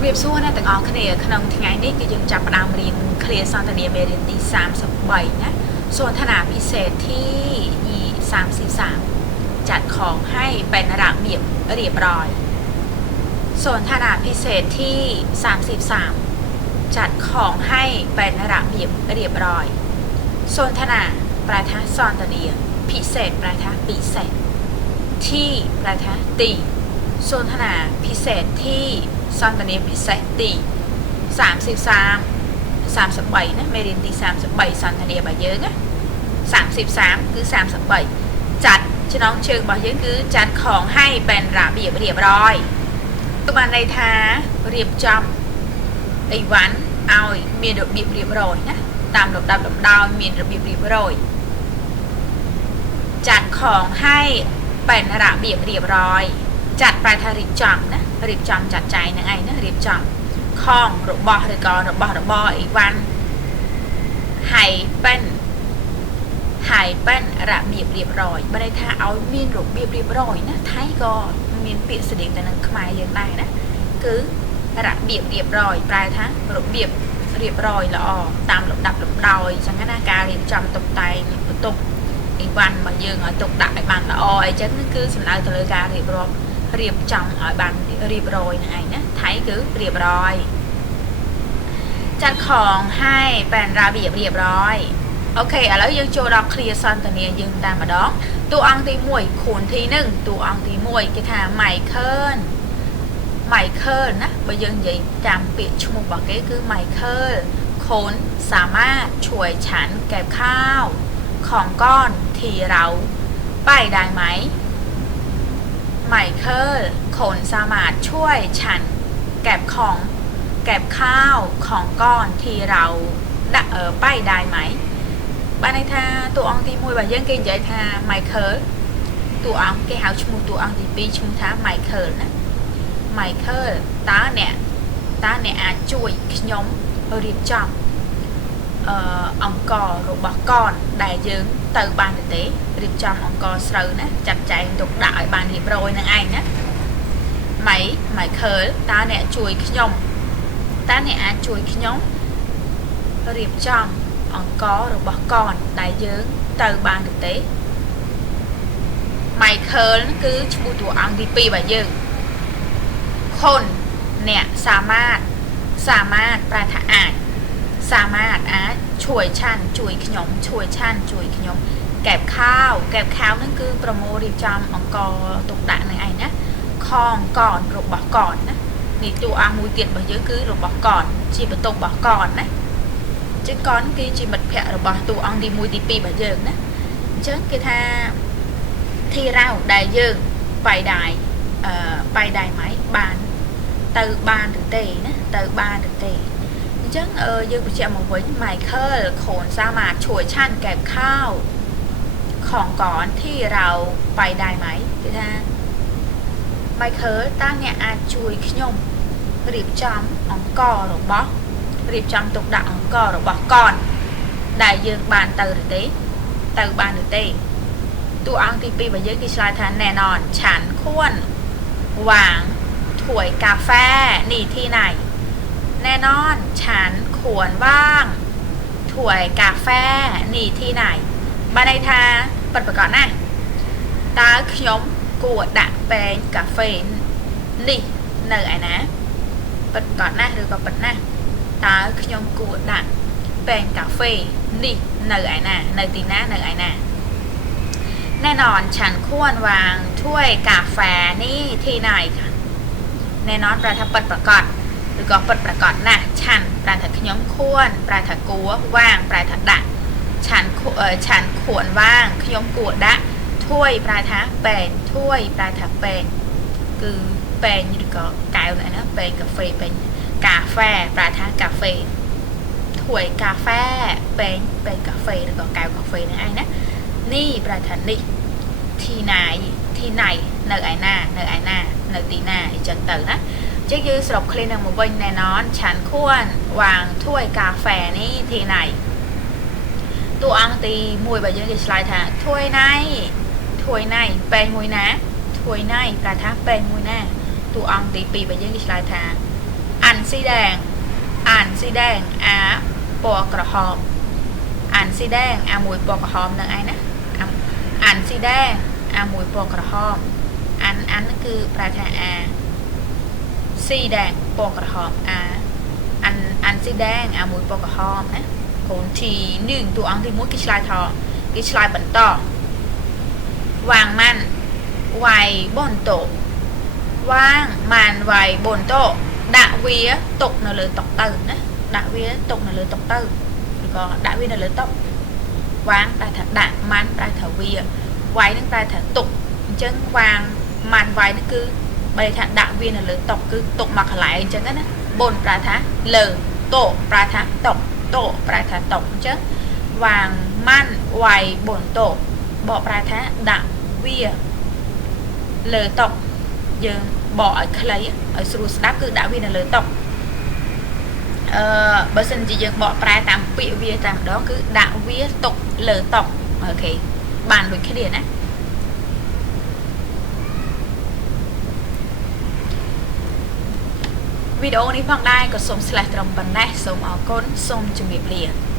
ជំរាបសួរអ្នកទាំងអស់គ្នាក្នុងថ្ងៃនេះគឺយើងចាប់ផ្ដើមរៀន Clear សន្ទនាមេរៀនទី33ណាសន្ទនាពិសេសទី33ចាត់ខងให้เป็นระเบียบเรียบร้อยสนทนาพิเศษที่ 33 จัดของให้เป็นระเบียบเรียบร้อยสนทนาประทะสอนตเนียพิเศษประทะปีเศษ ที่ประทะตีสนทนาพิเศษที่ សន្តានាពិសេសទី33 33ណាមេរៀនទី33សន្តានារបស់យើងណា33គឺ33ចាត់ចំណងជើងរបស់យើងគឺចាត់ของให้เป็นระเบียบเรียบร้อยគឺបានន័យថារៀបចំអីវ៉ាន់ឲ្យមានរបៀបរៀបរយណាតាមលំដាប់លំដោយមានរបៀបរៀបរយចាត់ของให้เป็นระเบียบเรียบร้อยចាត់ប្រែថារៀបចំណា រៀបចំចាត់ចែងហ្នឹងឯងណារៀបចំខងរបស់ឬក៏របស់របរអីវ៉ាន់ហើយប៉ិនហើយប៉ិនរបៀបរៀបរយបើន័យថាឲ្យមានរបៀបរៀបរយណាថៃក៏មានពាក្យស្តីទៅនឹងខ្មែរយើងដែរណាគឺរបៀបរៀបរយប្រែថារបៀបរៀបរយល្អតាមលំដាប់លំដោយអញ្ចឹងណាការរៀបចំតុបតែងបន្ទប់អីវ៉ាន់របស់យើងឲ្យទុកដាក់ឲ្យបានល្អអីចឹងគឺសំដៅទៅលើការរៀបរាប់ เรียบจำเอาบันเรียบร้อยนั่นองนะไทยคือเรียบร้อยจัดของให้เป็นระเบียบเรียบร้อยโอเคแล้วยังโจดอกเคลียร์ซอนตัวนียยังตามมาดองตัวอังตีมวยขูนทีหนึ่งตัวอังตีมวยกิทาใหมเคิลไมเคิลนะบยังยิ่จำเปียชุมบอกเก้คือไมเคิลคูนสามารถช่วยฉันแก็บข้าวของก้อนทีเราไปได้ไหม ไมเคิลคนสามารถช่วยฉันเก็บของเก็บข้าวของก้อนที่เราđã ở ไปได้ไหมបានន័យថាតួអង្គទី1របស់យើងគេនិយាយថា Michael តួអង្គគេហៅឈ្មោះតួអង្គទី2ឈ្មោះថា Michael ណា Michael តើអ្នកតើអ្នកអាចជួយខ្ញុំរៀបចំអឺអង្គរបស់កនដែលយើងទៅបានទេ រៀបចំអង្គស្រូវណាចាត់ចែងទុកដាក់ឲ្យបានរៀបរយនឹងឯងណាម៉ៃម៉ៃខើលតើអ្នកជួយខ្ញុំតើអ្នកអាចជួយខ្ញុំរៀបចំអង្គរបស់កនដែលយើងទៅបានទេម៉ៃខើលគឺឈ្មោះតួអង្គទី2របស់យើងខុនអ្នកសាមាតសាមាតប្រែថាអាចសាមាតអាចជួយឆាន់ជួយខ្ញុំជួយឆាន់ជួយខ្ញុំ កែបខាវកែបខាវហ្នឹងគឺប្រមូលរៀបចំអង្គទុកដាក់នឹងឯងណាខងកនរបស់កនណានេះតួអង្គមួយទៀតរបស់យើងគឺរបស់កនជាបន្ទុករបស់កនណាចឹងកនគឺជាមិត្តភ័ក្ដិរបស់តួអង្គទី1ទី2របស់យើងណាអញ្ចឹងគេថាធីរោដែលយើងបៃដៃអឺបៃដៃម៉ៃបានទៅបានឬទេណាទៅបានឬទេអញ្ចឹងយើងបញ្ជាក់មកវិញ Michael ខូនសាមាជួយឆានកែបខាវ ของก่อนที่เราไปได้ไหมพี่ท่านไมเคิลตั้งเนี่ยอาช่วยขยมรีบจำองกอหรือบอรีบจำตกดักองกอหรือบอก่อนได้ยืนบานตื่นเรือตีตื่นบานเรือตีตัวอังตีปีแบบเยืนกิชลายทานแน่นอน ฉันควรวางถ้วยกาแฟนี่ที่ไหน แน่นอน ฉันขวนว่างถ้วยกาแฟนี่ที่ไหน បានន័យថាពិតប្រកបណាស់តើខ្ញុំគួរដាក់ពេងកាហ្វេនេះនៅឯណាពិតប្រកបណាស់ឬក៏ពិតណាស់តើខ្ញុំគួរដាក់ពេងកាហ្វេនេះនៅឯណានៅទីណានៅឯណាแน่นอนฉันควรวางถ้วยกาแฟนี่ที่ไหนค่ะแน่นอนแปลថាពិតប្រកបឬក៏ពិតប្រកបណាស់ឆាន់ប្រែថាខ្ញុំគួរប្រែថាគួរវាងប្រែថាដាក់ឆាន់ឆាន់ខួនវាងខ្ញុំគួរដាក់ถ้ ฉันฉันขวนว่างขยมกวดดะถ้วยปลาทะแปลงถ้วยปลาทะแปลงคือแป็นยืดก็กาวไหนะแปลนกาแฟแปลนกาแฟปลาทะกาแฟถ้วยกาแฟแปลงแปลนกาแฟหรือก็กาวกาแฟนะไอ้นะนี่ปลาทะนี่ที่ไหนที่ไหนเนอไอหน้าเนอไอหน้าเนอตีน่าอีจังเตอร์นะจะยืดสรุคลีนหนึ่งมือเบิ้แน่นอน ฉันควรวางถ้วยกาแฟนี่ที่ไหน តួអង្គទី1របស់យើងគេឆ្លើយថាថួយណៃថួយណៃពេងមួយណាថួយណៃប្រែថាពេងមួយណាតួអង្គទី2របស់យើងគេឆ្លើយថាអានស៊ីដែងអានស៊ីដែងអាពណ៌ក្រហមអានស៊ីដែងអាមួយពណ៌ក្រហមនឹងឯណាអានស៊ីដែងអាមួយពណ៌ក្រហមអានអានគឺប្រែថាអាស៊ីដែងពណ៌ក្រហមអាអានអានស៊ីដែងអាមួយពណ៌ក្រហមណា កូនទី1តួអង្គទី1គេឆ្លើយថាគេឆ្លើយបន្តវាងម៉ាន់វាយបនតោវាងម៉ានវាយបនតោដាក់វាទុកនៅលើតុទៅណាដាក់វាទុកនៅលើតុទៅឬក៏ដាក់វានៅលើតុវាងប្រែថាដាក់ម៉ាន់ប្រែថាវាវាយនឹងប្រែថាទុកអញ្ចឹងវាងម៉ាន់វាយនឹងគឺបើថាដាក់វានៅលើតុគឺទុកមកកន្លែងអញ្ចឹងណាបនប្រែថាលើតោប្រែថាតុ តោប្រែថាតុអញ្ចឹងវាងម៉ាន់វាយបនតោបកប្រែថាដាក់វាលើតុយើងបកឲ្យខ្លីឲ្យស្រួលស្ដាប់គឺដាក់វានៅលើតុអឺបើសិនជាយើងបកប្រែតាមពាក្យវាតែម្ដងគឺដាក់វាទុកលើតុអូខេបានដូចគ្នាណា វីដេអូនេះផងដែរក៏សូម slash ត្រឹមប៉ុណ្ណេះសូមអរគុណសូមជម្រាបលា